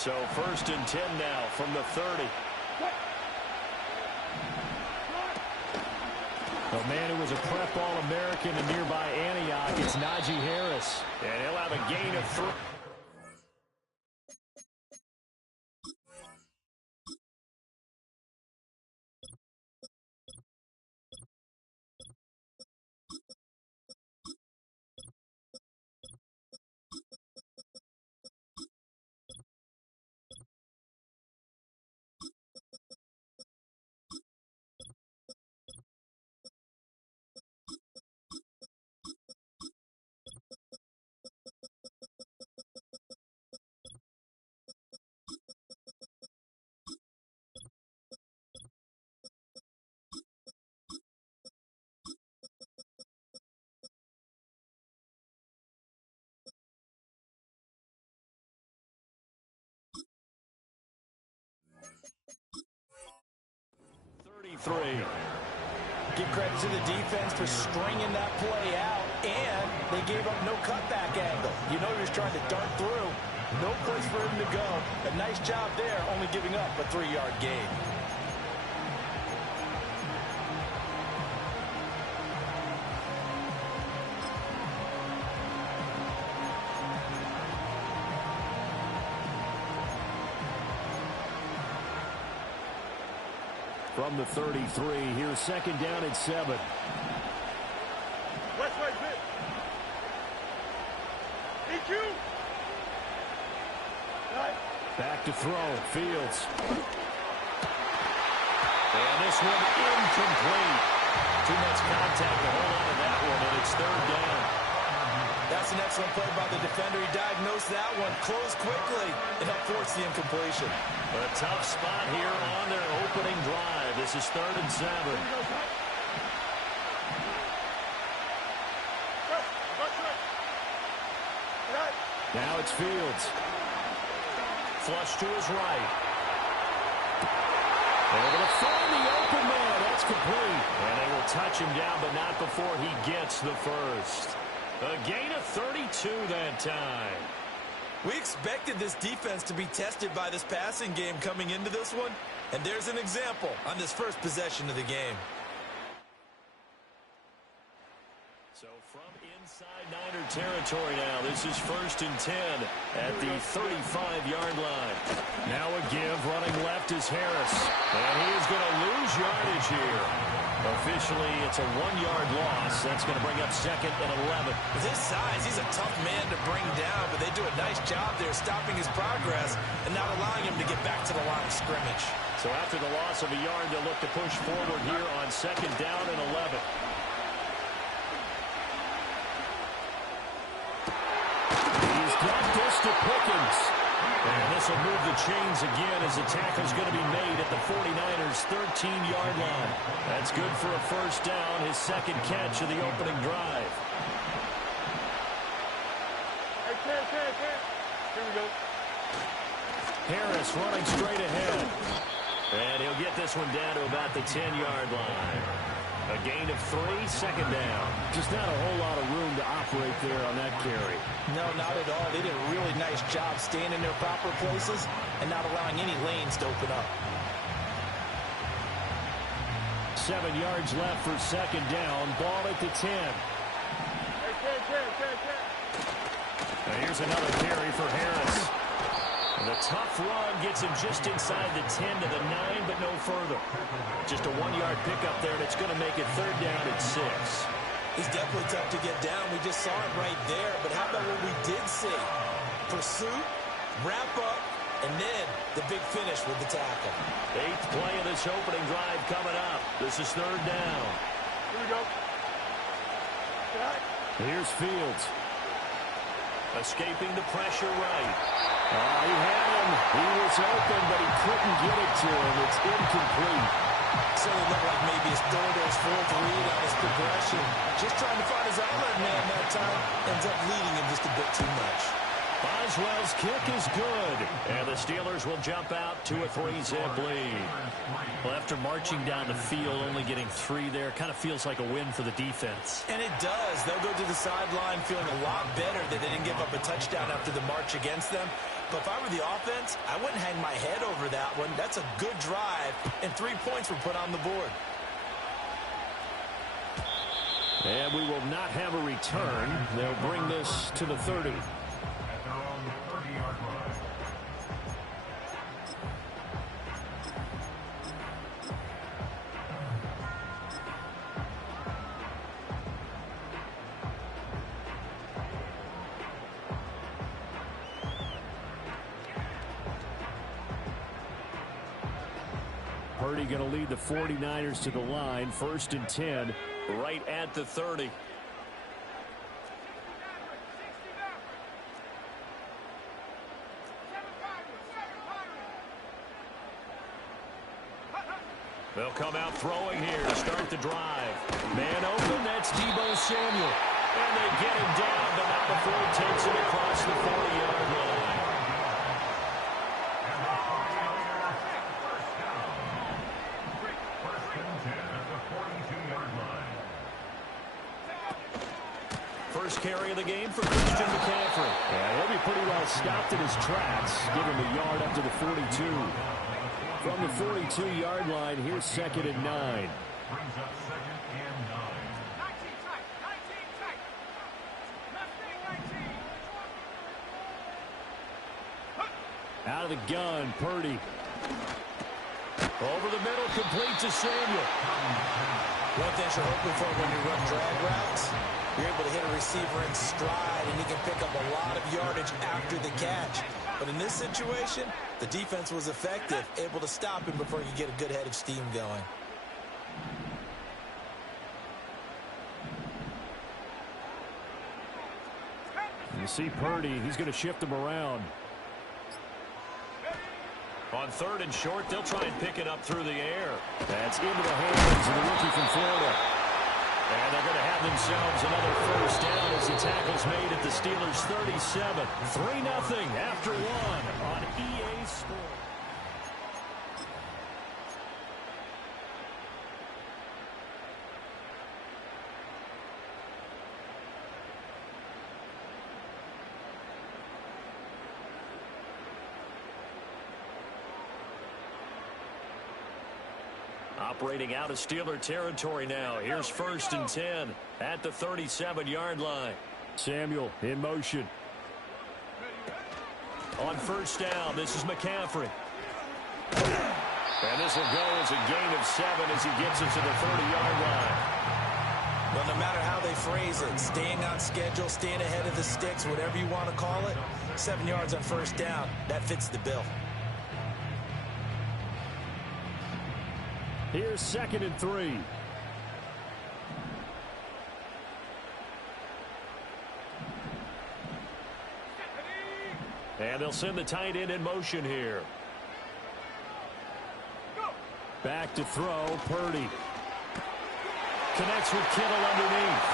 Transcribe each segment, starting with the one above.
So 1st and 10 now from the 30. A man who was a prep All-American in nearby Antioch, it's Najee Harris. And he'll have a gain of 3. Give credit to the defense for stringing that play out, and they gave up no cutback angle. You know he was trying to dart through. No place for him to go. A nice job there, only giving up a 3-yard gain. From the 33, here's 2nd down at 7. Back to throw, Fields. And this one incomplete. Too much contact to hold on to that one, and it's 3rd down. That's an excellent play by the defender. He diagnosed that one, closed quickly, and helped force the incompletion. A tough spot here on their opening drive. This is 3rd and 7. Now it's Fields. Flush to his right. They're going to find the open man. That's complete. And they will touch him down, but not before he gets the first. A gain of 32 that time. We expected this defense to be tested by this passing game coming into this one, and there's an example on this first possession of the game. So from inside Niner territory now, this is 1st and 10 at the 35-yard line. Now a give, running left is Harris, and he is going to lose yardage here. Officially, it's a 1-yard loss. That's going to bring up 2nd and 11. With his size, he's a tough man to bring down, but they do a nice job there stopping his progress and not allowing him to get back to the line of scrimmage. So after the loss of a yard, they'll look to push forward here on 2nd down and 11. He's got this to Pickens. And this will move the chains again as the tackle's going to be made at the 49ers' 13-yard line. That's good for a 1st down, his 2nd catch of the opening drive. Here we go. Harris running straight ahead. And he'll get this one down to about the 10-yard line. A gain of 3, 2nd down. Just not a whole lot of room to operate there on that carry. No, not at all. They did a really nice job staying in their proper places and not allowing any lanes to open up. 7 yards left for 2nd down. Ball at the 10. Now here's another carry for Harris. And the tough run gets him just inside the 10 to the 9, but no further. Just a 1-yard pickup there, and it's going to make it 3rd down at 6. He's definitely tough to get down. We just saw it right there. But how about what we did see? Pursuit, wrap up, and then the big finish with the tackle. 8th play of this opening drive coming up. This is 3rd down. Here we go. Here's Fields. Escaping the pressure right. He had him. He was open, but he couldn't get it to him. It's incomplete. So it looked like maybe his third or his 4th read on his progression. Just trying to find his outlet man that time. Ends up leading him just a bit too much. Boswell's kick is good. And the Steelers will jump out to a 3-zip lead. Well, after marching down the field, only getting 3 there, kind of feels like a win for the defense. And it does. They'll go to the sideline feeling a lot better that they didn't give up a touchdown after the march against them. But if I were the offense, I wouldn't hang my head over that one. That's a good drive, and 3 points were put on the board. And we will not have a return. They'll bring this to the 30. Purdy going to lead the 49ers to the line. 1st and 10. Right at the 30. They'll come out throwing here to start the drive. Man open, that's Deebo Samuel. And they get him down, but not before he takes it across the 40-yard line. First carry of the game for Christian McCaffrey. Yeah, he'll be pretty well stopped in his tracks. Give him a yard up to the 42. From the 42-yard line, here's 2nd and 9. Brings up 2nd and 9. Out of the gun, Purdy. Over the middle, complete to Samuel. One thing you're hoping for when you run drag routes, you're able to hit a receiver in stride, and he can pick up a lot of yardage after the catch. But in this situation, the defense was effective, able to stop him before he could get a good head of steam going. You see Purdy, he's going to shift him around. On 3rd and short, they'll try and pick it up through the air. That's into the hands of the rookie from Florida. And they're going to have themselves another 1st down as the tackle's made at the Steelers' 37. 3-0 after 1 on EA Sports. Operating out of Steeler territory now. Here's 1st and 10 at the 37-yard line. Samuel in motion. On 1st down, this is McCaffrey. And this will go as a gain of 7 as he gets it to the 30-yard line. Well, no matter how they phrase it, staying on schedule, staying ahead of the sticks, whatever you want to call it, 7 yards on 1st down, that fits the bill. Here's 2nd and 3. And they'll send the tight end in motion here. Back to throw, Purdy. Connects with Kittle underneath.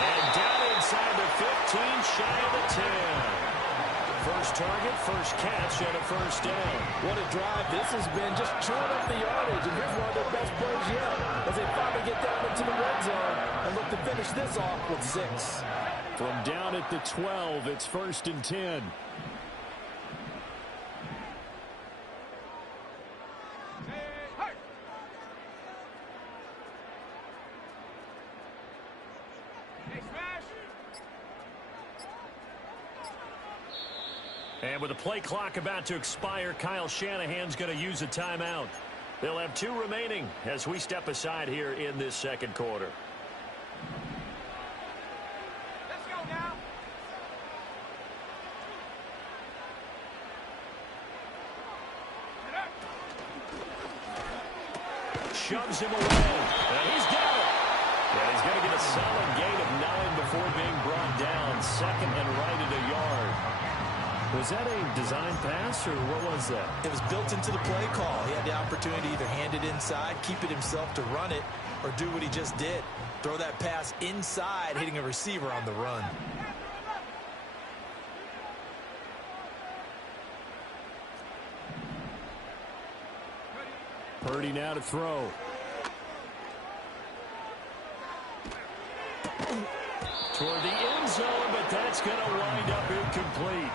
And down inside the 15, shy of the 10. First target, first catch, and a 1st down. What a drive this has been, just chewing up the yardage. And here's one of their best plays yet as they finally get down into the red zone and look to finish this off with 6. From down at the 12, it's 1st and 10. And with the play clock about to expire, Kyle Shanahan's going to use a timeout. They'll have 2 remaining as we step aside here in this 2nd quarter. Let's go now. Shoves him away. And he's got it. And he's going to get a solid gain of 9 before being brought down. 2nd and right at a yard. Was that a design pass, or what was that? It was built into the play call. He had the opportunity to either hand it inside, keep it himself to run it, or do what he just did. Throw that pass inside, hitting a receiver on the run. Purdy now to throw. Toward the end zone, but that's going to wind up incomplete.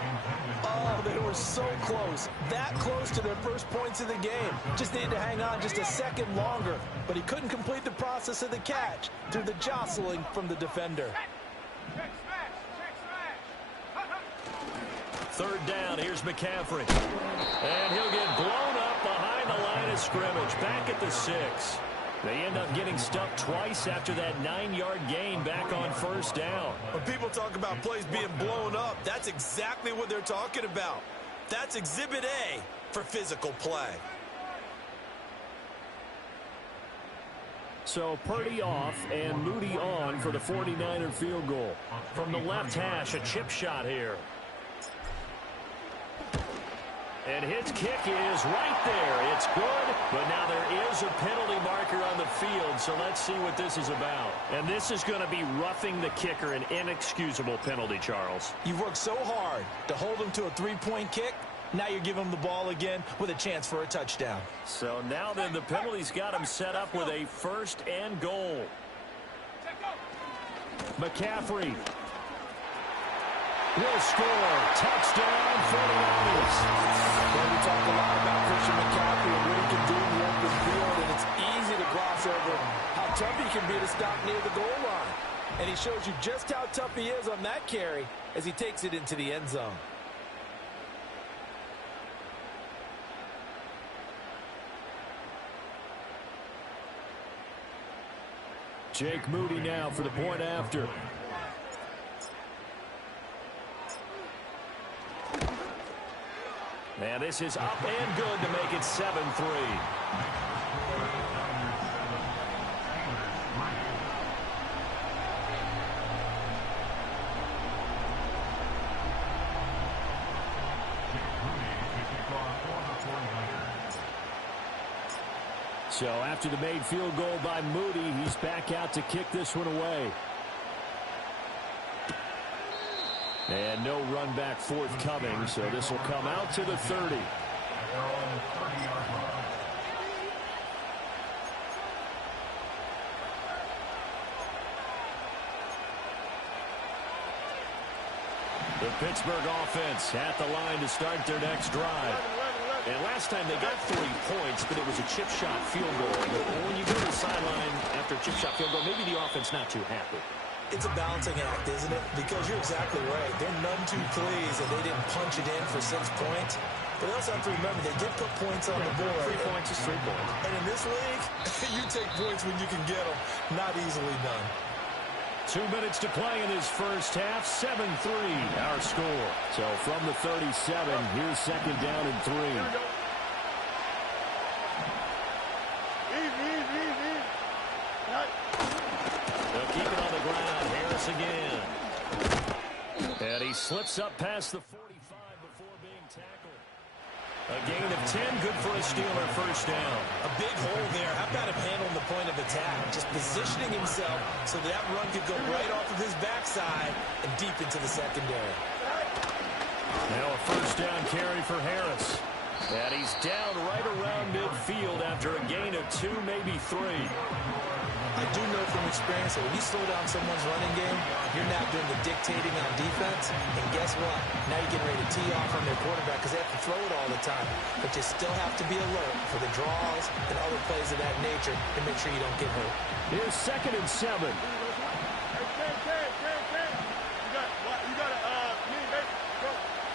Oh, they were so close. That close to their first points of the game. Just needed to hang on just a second longer. But he couldn't complete the process of the catch through the jostling from the defender. Third down, here's McCaffrey. And he'll get blown up behind the line of scrimmage, back at the 6. They end up getting stuck twice after that 9-yard gain back on first down. When people talk about plays being blown up, that's exactly what they're talking about. That's Exhibit A for physical play. So Purdy off and Moody on for the 49er field goal. From the left hash, a chip shot here. And his kick is right there. It's good, but now there is a penalty marker on the field, so let's see what this is about. And this is going to be roughing the kicker, an inexcusable penalty, Charles. You've worked so hard to hold him to a 3-point kick. Now you give him the ball again with a chance for a touchdown. So now then the penalty's got him set up with a 1st and goal. McCaffrey will score. Touchdown, 49ers. Well, we talked a lot about Christian McCaffrey and what he can do in the open field, and it's easy to gloss over how tough he can be to stop near the goal line. And he shows you just how tough he is on that carry as he takes it into the end zone. Jake Moody now for the point after. And this is up and good to make it 7-3. So after the made field goal by Moody, he's back out to kick this one away. And no run back forthcoming, so this will come out to the 30. The Pittsburgh offense at the line to start their next drive. And last time they got 3 points, but it was a chip shot field goal. But when you go to the sideline after a chip shot field goal, maybe the offense not too happy. It's a balancing act, isn't it? Because you're exactly right. They're none too pleased that they didn't punch it in for 6 points. But they also have to remember they did put points on the board. 3 points is 3 points. And in this league, you take points when you can get them. Not easily done. 2 minutes to play in this first half. 7-3 our score. So from the 37, here's 2nd down and 3. They'll keep it on the ground. Harris again. And he slips up past the 45 before being tackled. A gain of 10, good for a Steeler first down. A big hole there. How about him handling the point of attack? Just positioning himself so that run could go right off of his backside and deep into the secondary. Now a first down carry for Harris. And he's down right around midfield after a gain of 2, maybe 3. I do know from experience that when you slow down someone's running game, you're now doing the dictating on defense. And guess what? Now you're getting ready to tee off on their quarterback because they have to throw it all the time. But you still have to be alert for the draws and other plays of that nature to make sure you don't get hurt. Here's 2nd and 7.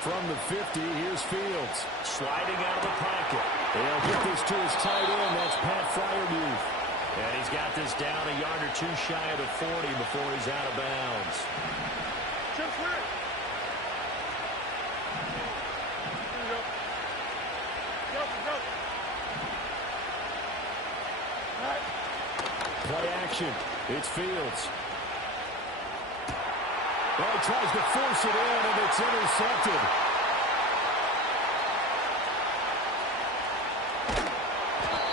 From the 50, here's Fields. Sliding out of the pocket. They'll get this to his tight end. That's Pat Freiermuth. And he's got this down a yard or 2 shy of the 40 before he's out of bounds. Play action. It's Fields. Well, he tries to force it in, and it's intercepted.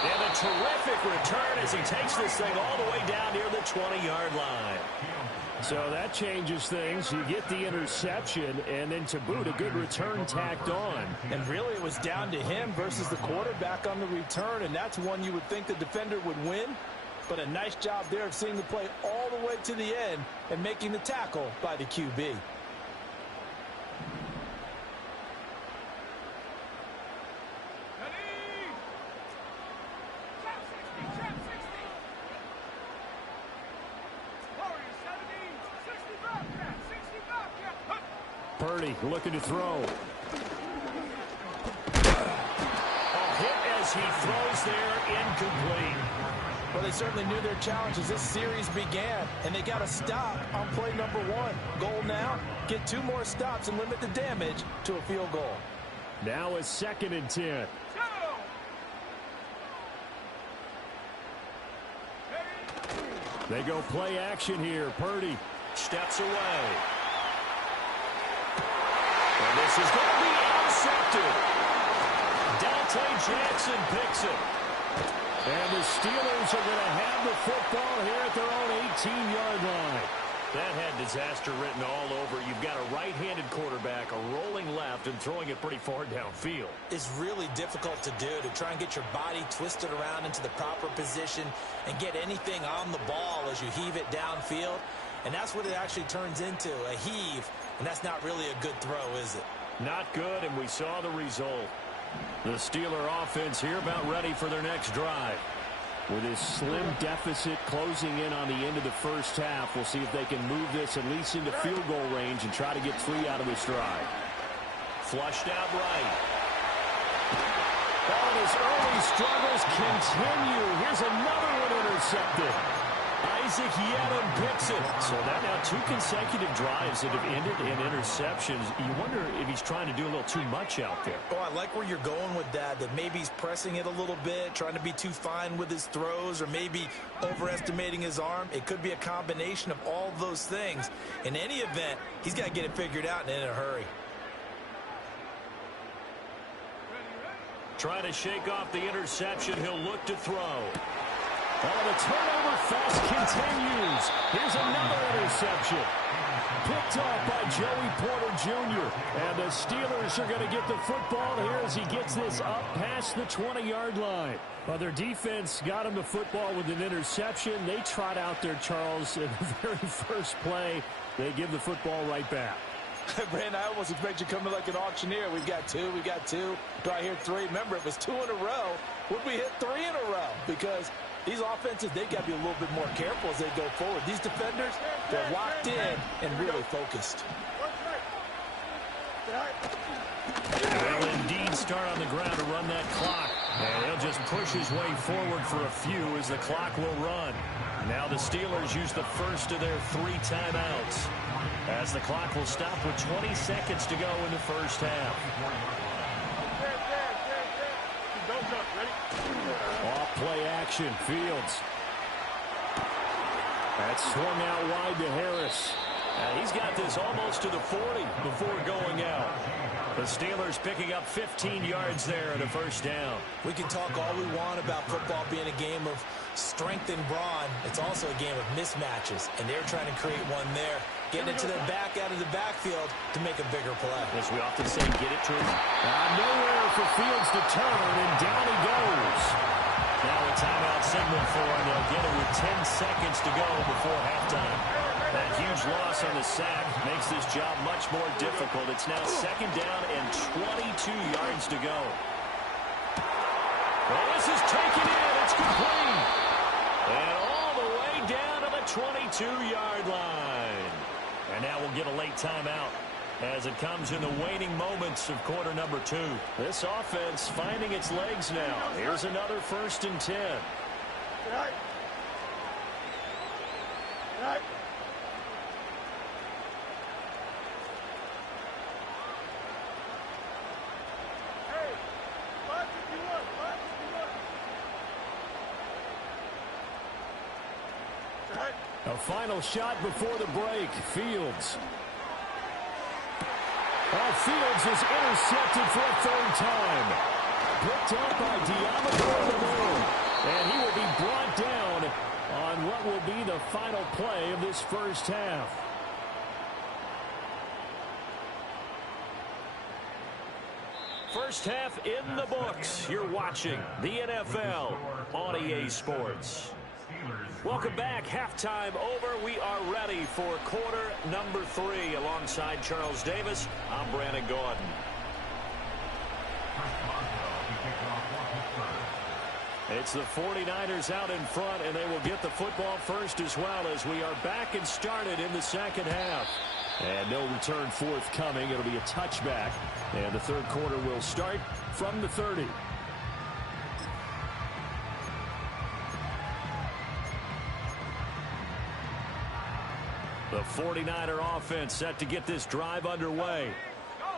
And the terrific return as he takes this thing all the way down near the 20-yard line. So that changes things. You get the interception, and then to boot, a good return tacked on. And really, it was down to him versus the quarterback on the return, and that's one you would think the defender would win. But a nice job there of seeing the play all the way to the end and making the tackle by the QB. Purdy looking to throw. A hit as he throws there, incomplete. Well, they certainly knew their challenge as this series began, and they got a stop on play number 1. Goal now, get 2 more stops and limit the damage to a field goal. Now a 2nd and 10. They go play action here. Purdy Steps away. And this is going to be intercepted. Dante Jackson picks it. And the Steelers are going to have the football here at their own 18-yard line. That had disaster written all over. You've got a right-handed quarterback, a rolling left, and throwing it pretty far downfield. It's really difficult to do, to try and get your body twisted around into the proper position and get anything on the ball as you heave it downfield. And that's what it actually turns into, a heave. And that's not really a good throw, is it? Not good, and we saw the result. The Steeler offense here about ready for their next drive. With his slim deficit closing in on the end of the first half, we'll see if they can move this at least into field goal range and try to get 3 out of this drive. Flushed out right. Oh, and his early struggles continue. Here's another one intercepted. Isaac Yedem picks it. So that now 2 consecutive drives that have ended in interceptions. You wonder if he's trying to do a little too much out there. Oh, I like where you're going with that maybe he's pressing it a little bit, trying to be too fine with his throws, or maybe overestimating his arm. It could be a combination of all of those things. In any event, he's got to get it figured out and in a hurry. Trying to shake off the interception. He'll look to throw. Oh, the turnover fest continues. Here's another interception. Picked off by Joey Porter Jr. And the Steelers are going to get the football here as he gets this up past the 20-yard line. Well, their defense got him the football with an interception. They trot out there, Charles, in the very first play. They give the football right back. Brandon, I almost expect you coming like an auctioneer. We've got 2, we got 2. Do I hear 3? Remember, it was 2 in a row. Would we hit 3 in a row? Because these offenses, they've got to be a little bit more careful as they go forward. These defenders, they're locked in and really focused. They'll indeed start on the ground to run that clock. And he'll just push his way forward for a few as the clock will run. Now the Steelers use the first of their 3 timeouts, as the clock will stop with 20 seconds to go in the first half. Off play action, Fields. That's swung out wide to Harris. And he's got this almost to the 40 before going out. The Steelers picking up 15 yards there in a first down. We can talk all we want about football being a game of strength and brawn. It's also a game of mismatches, and they're trying to create one there, getting it to their back out of the backfield to make a bigger play. As we often say, get it to him. Nowhere for Fields to turn, and down he goes. Now a timeout signal for him. They'll get it with 10 seconds to go before halftime. That huge loss on the sack makes this job much more difficult. It's now 2nd down and 22 yards to go. Well, this is taken in. It's complete. And all the way down to the 22-yard line. And now we'll get a late timeout as it comes in the waning moments of quarter number 2. This offense finding its legs now. Here's another 1st and 10. A final shot before the break. Fields. Oh, Fields is intercepted for a 3rd time. Picked up by Diamacore. And he will be brought down on what will be the final play of this first half. First half in the books. You're watching the NFL on EA Sports. Welcome back. Halftime over. We are ready for quarter number 3. Alongside Charles Davis, I'm Brandon Gordon. It's the 49ers out in front, and they will get the football first as well as we are back and started in the second half. And no return forthcoming. It'll be a touchback. And the third quarter will start from the 30. The 49er offense set to get this drive underway.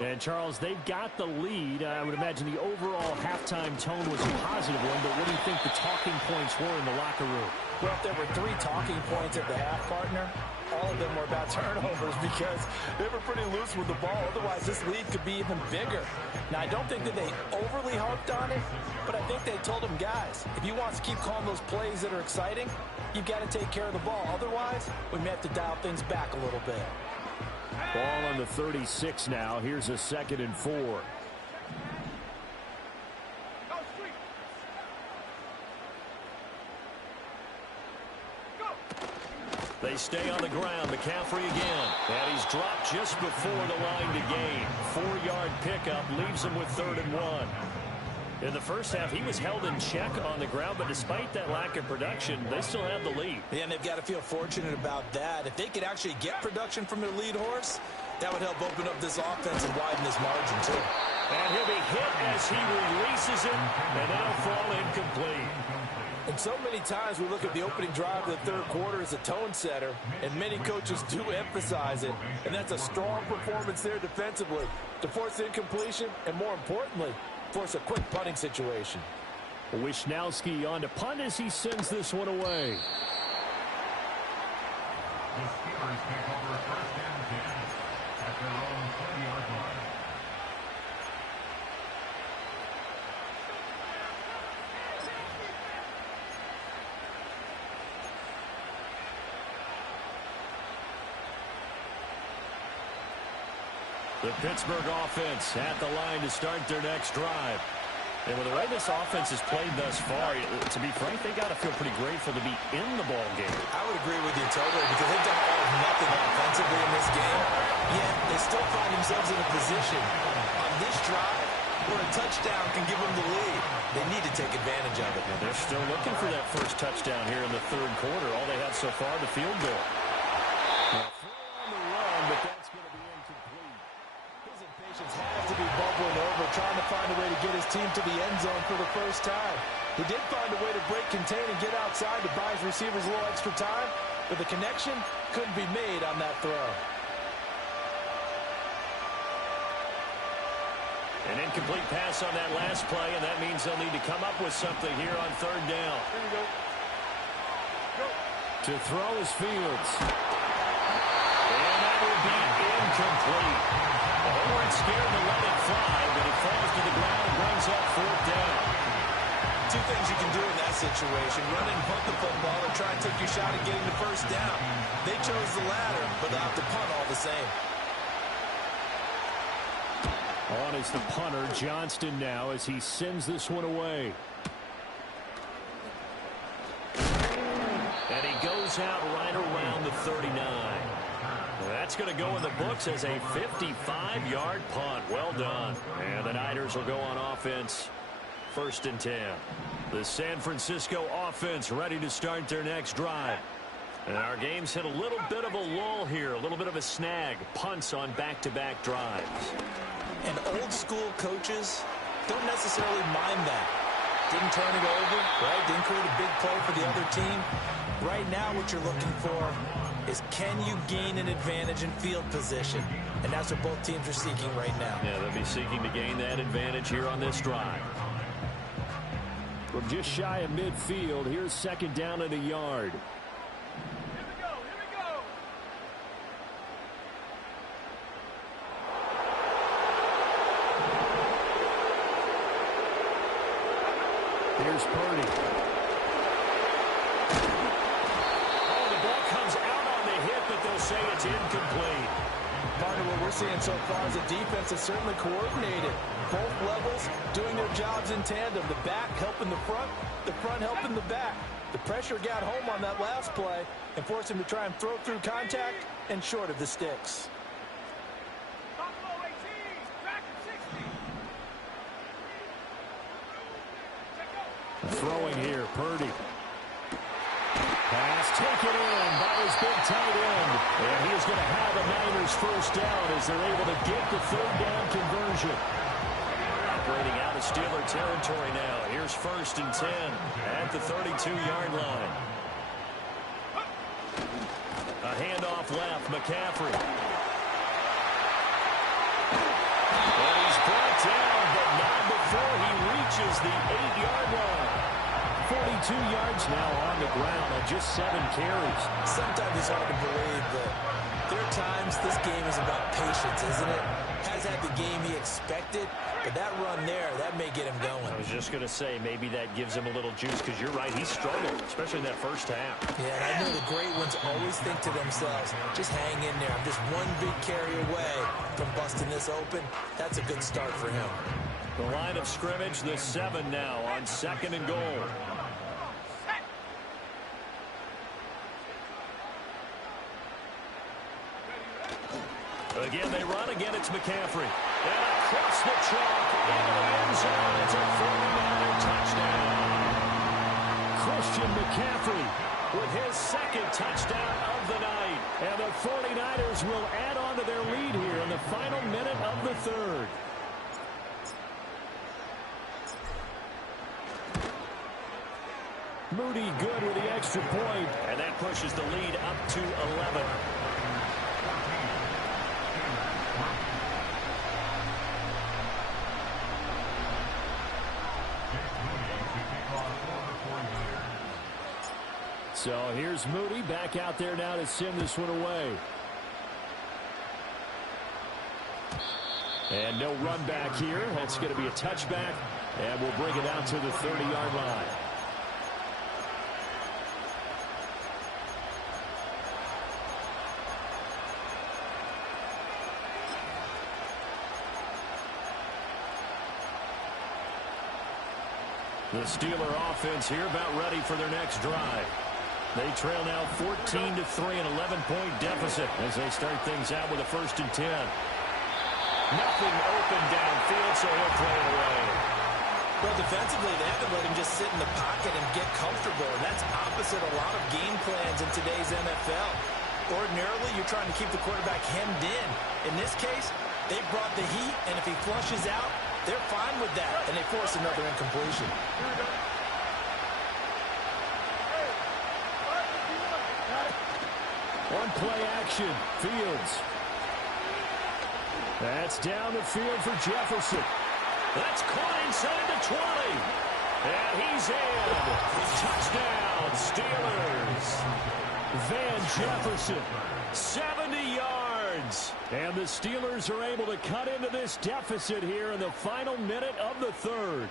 And, Charles, they've got the lead. I would imagine the overall halftime tone was a positive one, but what do you think the talking points were in the locker room? Well, if there were 3 talking points at the half, partner, all of them were about turnovers because they were pretty loose with the ball. Otherwise, this lead could be even bigger. Now, I don't think that they overly harped on it, but I think they told them, guys, if you want to keep calling those plays that are exciting, you've got to take care of the ball. Otherwise, we may have to dial things back a little bit. Ball on the 36 now. Here's a 2nd and 4. They stay on the ground. McCaffrey again. And he's dropped just before the line to gain. 4-yard pickup leaves him with 3rd and 1. In the first half, he was held in check on the ground, but despite that lack of production, they still have the lead. Yeah, and they've got to feel fortunate about that. If they could actually get production from their lead horse, that would help open up this offense and widen this margin, too. And he'll be hit as he releases it, and that'll fall incomplete. And so many times we look at the opening drive of the third quarter as a tone setter, and many coaches do emphasize it, and that's a strong performance there defensively to force incompletion and, more importantly, force a quick punting situation. Wishnowski on to punt as he sends this one away. The Steelers take over 1st and 10 at their own 20-yard line. The Pittsburgh offense at the line to start their next drive. And with the way this offense has played thus far, to be frank, they got to feel pretty grateful to be in the ball game. I would agree with you totally because they've done all of nothing offensively in this game, yet they still find themselves in a position on this drive where a touchdown can give them the lead. They need to take advantage of it. And they're still looking for that first touchdown here in the third quarter. All they have so far, the field goal. Now, throw on the run, but that's going to be incomplete. His impatience has to be bubbling over, trying to find a way to get his team to the end zone for the first time. He did find a way to break, contain, and get outside to buy his receivers a little extra time, but the connection couldn't be made on that throw. An incomplete pass on that last play, and that means they'll need to come up with something here on 3rd down. Here you go. Go. To throw is Fields. And that will be incomplete. They weren't scared to let it fly, but it falls to the ground and brings up 4th down. 2 things you can do in that situation: run and punt the football, or try and take your shot at getting the first down. They chose the latter, but they'll have to punt all the same. On is the punter, Johnston, now as he sends this one away. And he goes out right around the 39. That's going to go in the books as a 55-yard punt. Well done. And the Niners will go on offense. 1st and 10. The San Francisco offense ready to start their next drive. And our game's hit a little bit of a lull here, a little bit of a snag. Punts on back-to-back drives. And old-school coaches don't necessarily mind that. Didn't turn it over, right? Didn't create a big play for the other team. Right now what you're looking for is, can you gain an advantage in field position? And that's what both teams are seeking right now. Yeah, they'll be seeking to gain that advantage here on this drive. From just shy of midfield, here's 2nd down and a yard. Here's Purdy. say it's incomplete. Part of what we're seeing so far is the defense is certainly coordinated. Both levels doing their jobs in tandem. The back helping the front helping the back. The pressure got home on that last play and forced him to try and throw through contact and short of the sticks. Throwing here, Purdy. Pass taken in by his big tight end. And he is going to have a Niners first down as they're able to get the third down conversion. Operating out of Steeler territory now. Here's 1st and 10 at the 32-yard line. A handoff left, McCaffrey. And he's brought down, but not before he reaches the 8-yard line. 42 yards now on the ground on just 7 carries. Sometimes it's hard to believe that there are times this game is about patience, isn't it? Has had the game he expected, but that run there, that may get him going. I was just going to say, maybe that gives him a little juice, because you're right, he struggled, especially in that first half. Yeah, and I know the great ones always think to themselves, just hang in there. I'm just one big carry away from busting this open. That's a good start for him. The line of scrimmage, the 7 now on 2nd and goal. Again, they run. Again, it's McCaffrey. And across the chalk into the end zone. It's a 49er touchdown. Christian McCaffrey with his 2nd touchdown of the night. And the 49ers will add on to their lead here in the final minute of the 3rd. Moody good with the extra point. And that pushes the lead up to 11. So here's Moody back out there now to send this one away. And no run back here. That's going to be a touchback. And we'll bring it out to the 30-yard line. The Steeler offense here about ready for their next drive. They trail now 14-3, an 11-point deficit as they start things out with a 1st and 10. Nothing open downfield, so he'll play it away. Well, defensively, they haven't let him just sit in the pocket and get comfortable, and that's opposite a lot of game plans in today's NFL. Ordinarily, you're trying to keep the quarterback hemmed in. In this case, they brought the heat, and if he flushes out, they're fine with that, and they force another incompletion. On play action, Fields. That's down the field for Jefferson. That's caught inside the 20. And he's in. Touchdown, Steelers. Van Jefferson. 70 yards. And the Steelers are able to cut into this deficit here in the final minute of the 3rd.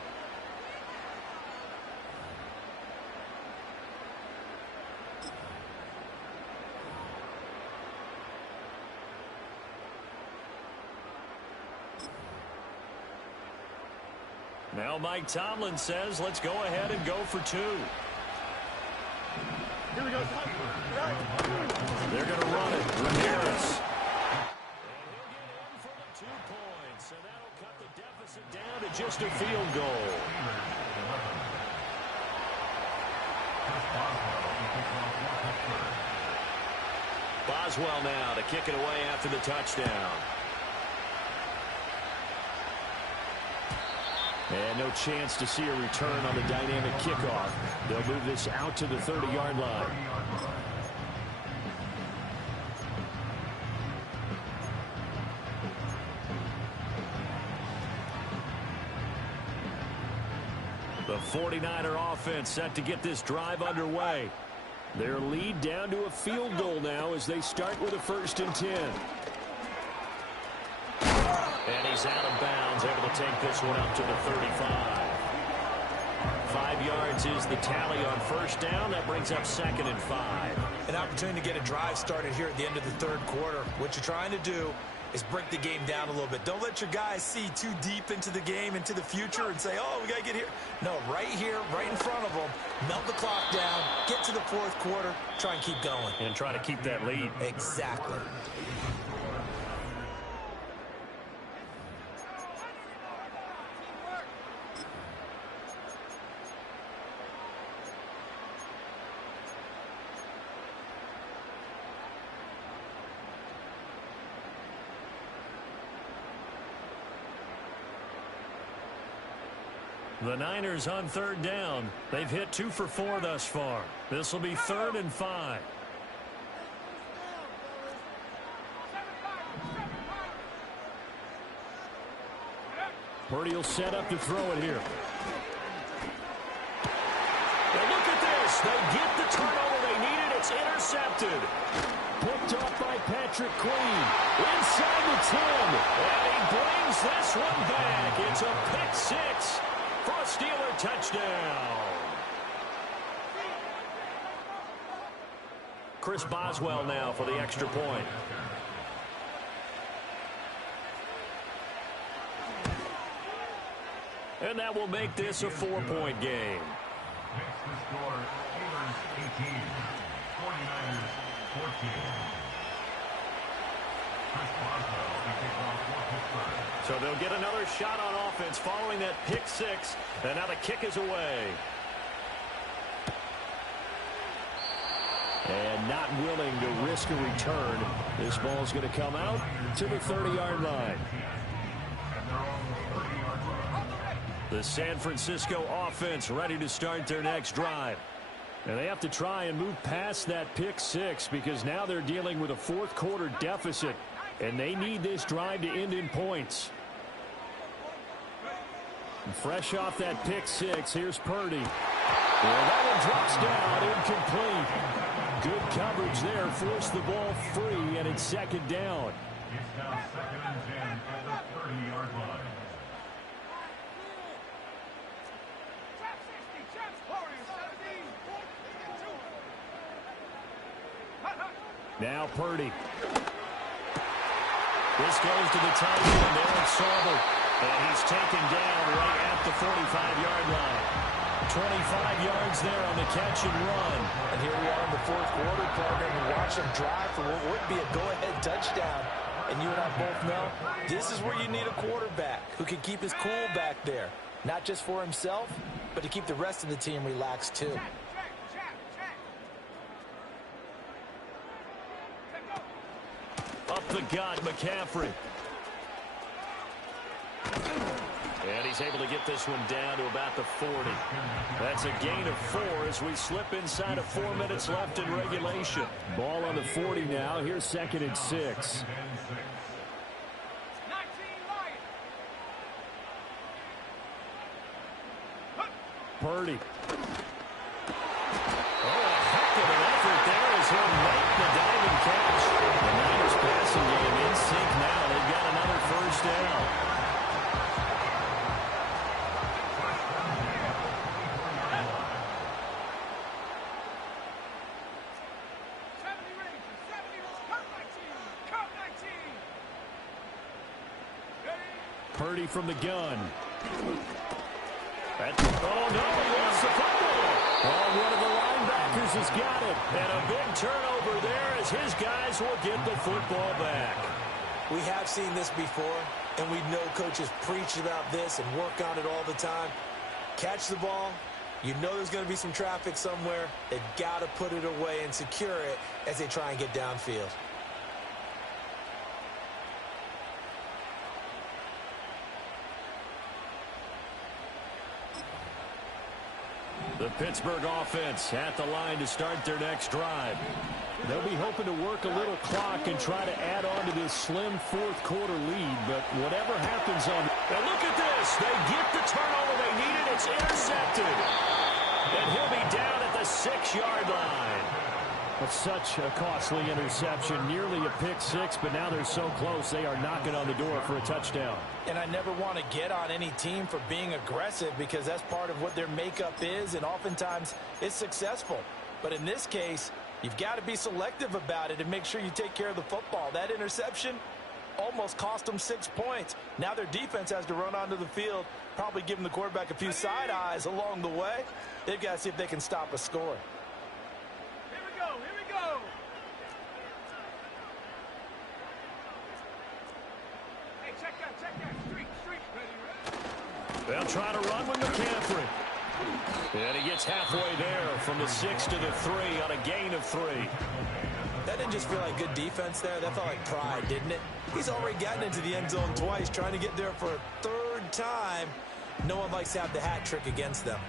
Now Mike Tomlin says, let's go ahead and go for 2. Here we go. They're going to run it. Ramirez. And he'll get in for the 2 points. So that'll cut the deficit down to just a field goal. Boswell now to kick it away after the touchdown. And no chance to see a return on the dynamic kickoff. They'll move this out to the 30-yard line. The 49er offense set to get this drive underway. Their lead down to a field goal now as they start with a 1st and 10. And he's out of bounds, able to take this one up to the 35. 5 yards is the tally on first down. That brings up 2nd and 5. An opportunity to get a drive started here at the end of the third quarter. What you're trying to do is break the game down a little bit. Don't let your guys see too deep into the game, into the future, and say, oh, we got to get here. No, right here, right in front of them, melt the clock down, get to the fourth quarter, try and keep going. And try to keep that lead. Exactly. The Niners on third down. They've hit 2 for 4 thus far. This will be 3rd and 5. Purdy will set up to throw it here. Well, look at this. They get the turnover they needed. It's intercepted. Picked up by Patrick Queen. Inside the 10. And he brings this one back. It's a pick 6 for a Steeler touchdown. Chris Boswell now for the extra point. And that will make this a 4-point game. Makes the score Steelers 18, 49ers 14. Chris Boswell to kick off for Pittsburgh. So they'll get another shot on offense following that pick 6. And now the kick is away. And not willing to risk a return. This ball's going to come out to the 30-yard line. The San Francisco offense ready to start their next drive. And they have to try and move past that pick 6 because now they're dealing with a fourth quarter deficit. And they need this drive to end in points. And fresh off that pick 6, here's Purdy. Well, that one drops down, incomplete. Good coverage there, forced the ball free, and it's 2nd down. It's now 2nd and 10 at the 30-yard line. Now Purdy. This goes to the tight end, Eric Sauber. And he's taken down right at the 45-yard line. 25 yards there on the catch and run. And here we are in the fourth quarter, partner, and watch him drive for what would be a go-ahead touchdown. And you and I both know this is where you need a quarterback who can keep his cool back there. Not just for himself, but to keep the rest of the team relaxed too. Up the gut, McCaffrey. And he's able to get this one down to about the 40. That's a gain of 4 as we slip inside of 4 minutes left in regulation. Ball on the 40 now. Here's 2nd and 6. Purdy. Oh, a heck of an effort there as he'll make the diving catch. The Niners passing game in sync now. They've got another first down. Purdy from the gun. Oh, no, he wants the football. Well, one of the linebackers has got it. And a big turnover there as his guys will get the football back. We have seen this before, and we know coaches preach about this and work on it all the time. Catch the ball. You know there's going to be some traffic somewhere. They've got to put it away and secure it as they try and get downfield. The Pittsburgh offense at the line to start their next drive. They'll be hoping to work a little clock and try to add on to this slim fourth quarter lead, but whatever happens on... And look at this. They get the turnover they needed. It's intercepted. And he'll be down at the 6-yard line. Well, such a costly interception, nearly a pick six, but now they're so close they are knocking on the door for a touchdown. And I never want to get on any team for being aggressive because that's part of what their makeup is, and oftentimes it's successful. But in this case, you've got to be selective about it and make sure you take care of the football. That interception almost cost them 6 points. Now their defense has to run onto the field, probably giving the quarterback a few side eyes along the way. They've got to see if they can stop a score. Here we go. Here we go. Hey, check that. Streak. Ready? They'll try to run with McCaffrey. And he gets halfway there from the 6 to the 3 on a gain of 3. That didn't just feel like good defense there. That felt like pride, didn't it? He's already gotten into the end zone twice, trying to get there for a third time. No one likes to have the hat trick against them.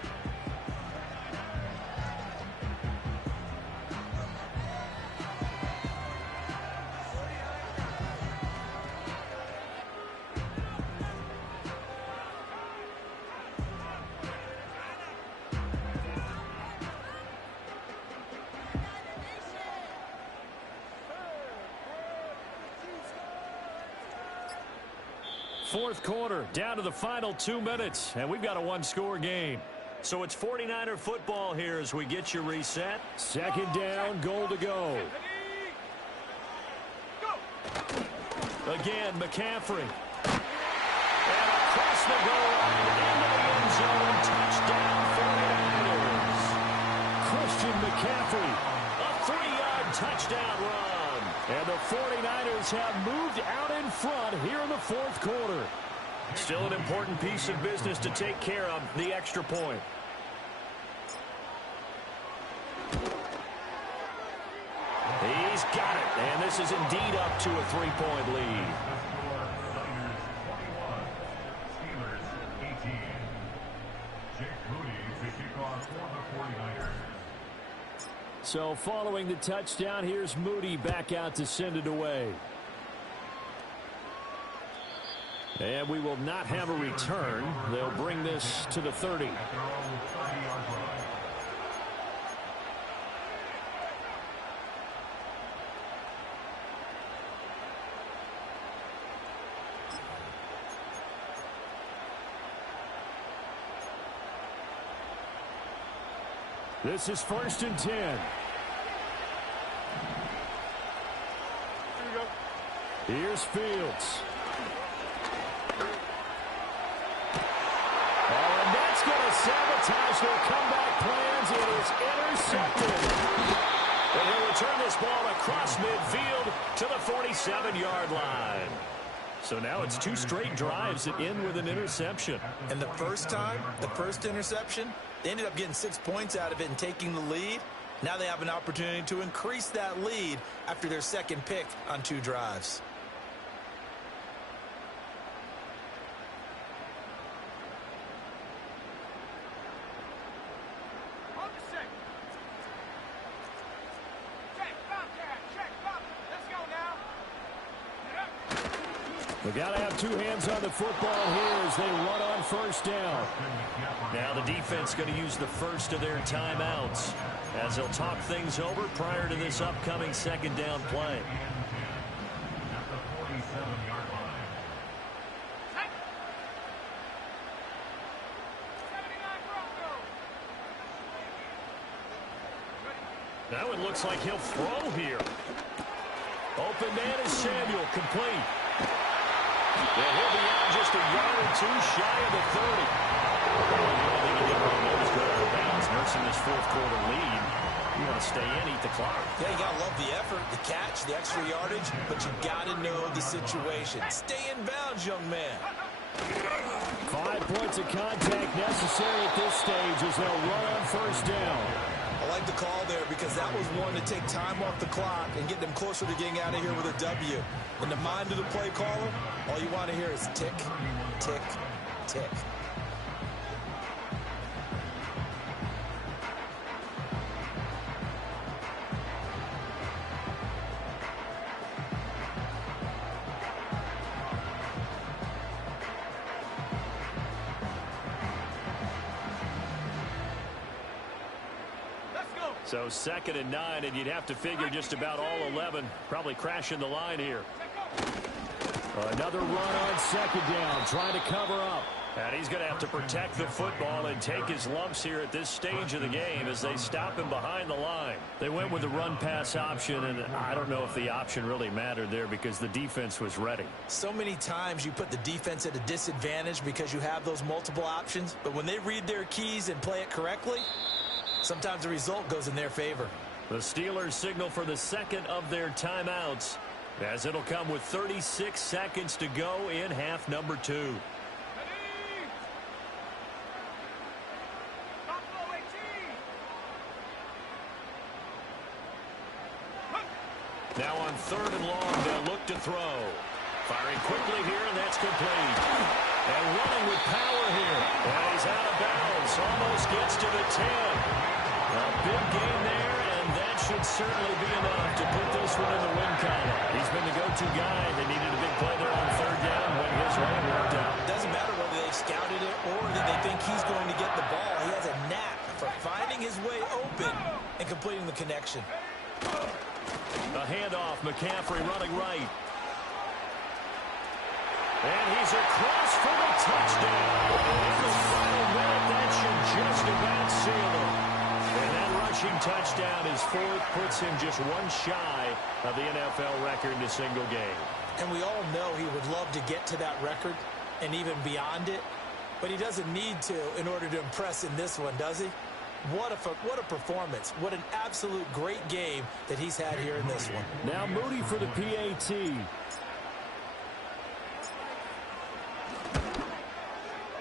Fourth quarter, down to the final 2 minutes, and we've got a one-score game. So it's 49er football here as we get you reset. Second down, goal to go. Ready? Go. Again, McCaffrey. And across the goal line into the end zone. Touchdown, 49ers. Christian McCaffrey. A 3-yard touchdown run. And the 49ers have moved out in front here in the fourth quarter. Still an important piece of business to take care of, the extra point. He's got it, and this is indeed up to a 3-point lead. Steelers 18. Jake Moody to kick off for the 49ers. So following the touchdown, here's Moody back out to send it away. And we will not have a return. They'll bring this to the 30. At their own 30-yard line. This is 1st and 10. Here we go. Here's Fields. And that's going to sabotage their comeback plans. It is intercepted. And he'll return this ball across midfield to the 47-yard line. So now it's 2 straight drives that end with an interception. And the first time, the first interception, they ended up getting 6 points out of it and taking the lead. Now they have an opportunity to increase that lead after their second pick on 2 drives. On the 6. Check, Bobcat. Check, Bob. Let's go now. We got to have 2 hands on the football here as they run on first down. Now the defense going to use the first of their timeouts as they'll talk things over prior to this upcoming second down play. At the 47-yard line. Check. 79 Broncos. Ready? Now it looks like he'll throw here. Open man is Samuel, complete. Yeah, he'll be out just a yard or 2 shy of the 30. The only thing he did wrong there was go out of bounds, nursing this fourth quarter lead. You want to stay in, eat the clock. Yeah, you got to love the effort, the catch, the extra yardage, but you got to know the situation. Stay in bounds, young man. 5 points of contact necessary at this stage as they'll run on first down. I like the call there because that was one to take time off the clock and get them closer to getting out of here with a W. In the mind of the play caller, all you want to hear is tick, tick, tick. Let's go. So 2nd and 9, and you'd have to figure just about all 11 probably crashing the line here. Another run on 2nd down, trying to cover up. And he's going to have to protect the football and take his lumps here at this stage of the game as they stop him behind the line. They went with the run-pass option, and I don't know if the option really mattered there because the defense was ready. So many times you put the defense at a disadvantage because you have those multiple options, but when they read their keys and play it correctly, sometimes the result goes in their favor. The Steelers signal for the 2nd of their timeouts, as it'll come with 36 seconds to go in half number 2. Now on 3rd and long, they'll look to throw. Firing quickly here, and that's complete. And running with power here. And he's out of bounds. Almost gets to the 10. A big gain there, and that should certainly be enough to put this one in the win column. He's been the go-to guy. They needed a big play there on 3rd down when his run worked out. Doesn't matter whether they've scouted it or that they think he's going to get the ball. He has a knack for finding his way open and completing the connection. A handoff, McCaffrey running right. And he's across for the touchdown. In the final minute, that should just about seal it. And that rushing touchdown, his 4th, puts him just one shy of the NFL record in a single game. And we all know he would love to get to that record and even beyond it, but he doesn't need to in order to impress in this one, does he? What a performance. What an absolute great game that he's had here in this one. Now Moody for the PAT.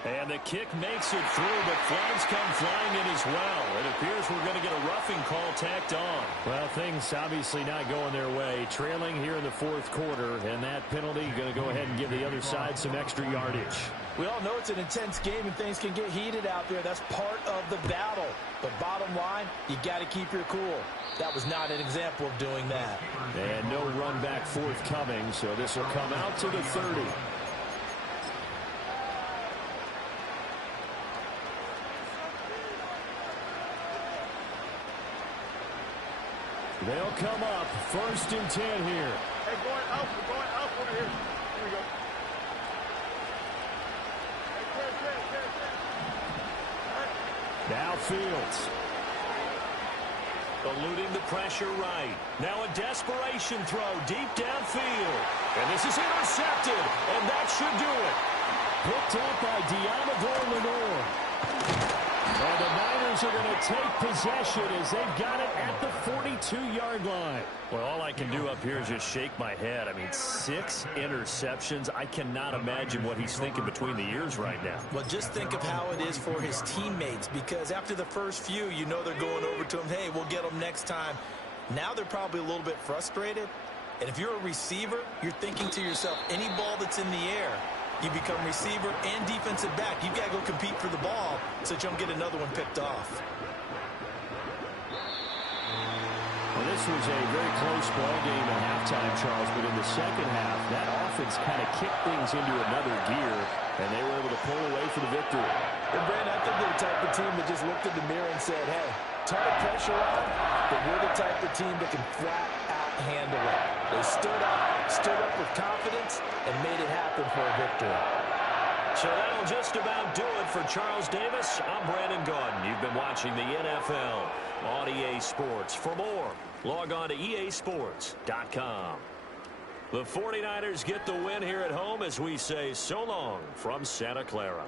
And the kick makes it through, but flags come flying in as well. It appears we're going to get a roughing call tacked on. Well, things obviously not going their way. Trailing here in the 4th quarter, and that penalty going to go ahead and give the other side some extra yardage. We all know it's an intense game and things can get heated out there. That's part of the battle. But bottom line, you got to keep your cool. That was not an example of doing that. And no run back forthcoming, so this will come out to the 30. They'll come up 1st and 10 here. Hey, going up. We're going up over here. Here we go. Hey, clear. Now Fields. Eluding the pressure right. Now a desperation throw deep downfield. And this is intercepted. And that should do it. Picked up by Diamador Lenore. And the Niners are going to take possession as they've got it at the 42-yard line. Well, all I can do up here is just shake my head. I mean, 6 interceptions. I cannot imagine what he's thinking between the ears right now. Well, just think of how it is for his teammates, because after the first few, you know they're going over to him, hey, we'll get them next time. Now they're probably a little bit frustrated. And if you're a receiver, you're thinking to yourself, any ball that's in the air, you become receiver and defensive back. You've got to go compete for the ball so that you don't get another one picked off. Well, this was a very close ball game at halftime, Charles, but in the second half, that offense kind of kicked things into another gear, and they were able to pull away for the victory. And, Brandon, I think they're the type of team that just looked in the mirror and said, hey, ton of pressure on, but we're the type of team that can flat out handle it. They stood up with confidence, and made it happen for a victory. So that'll just about do it for Charles Davis. I'm Brandon Gaudin. You've been watching the NFL on EA Sports. For more, log on to easports.com. The 49ers get the win here at home as we say so long from Santa Clara.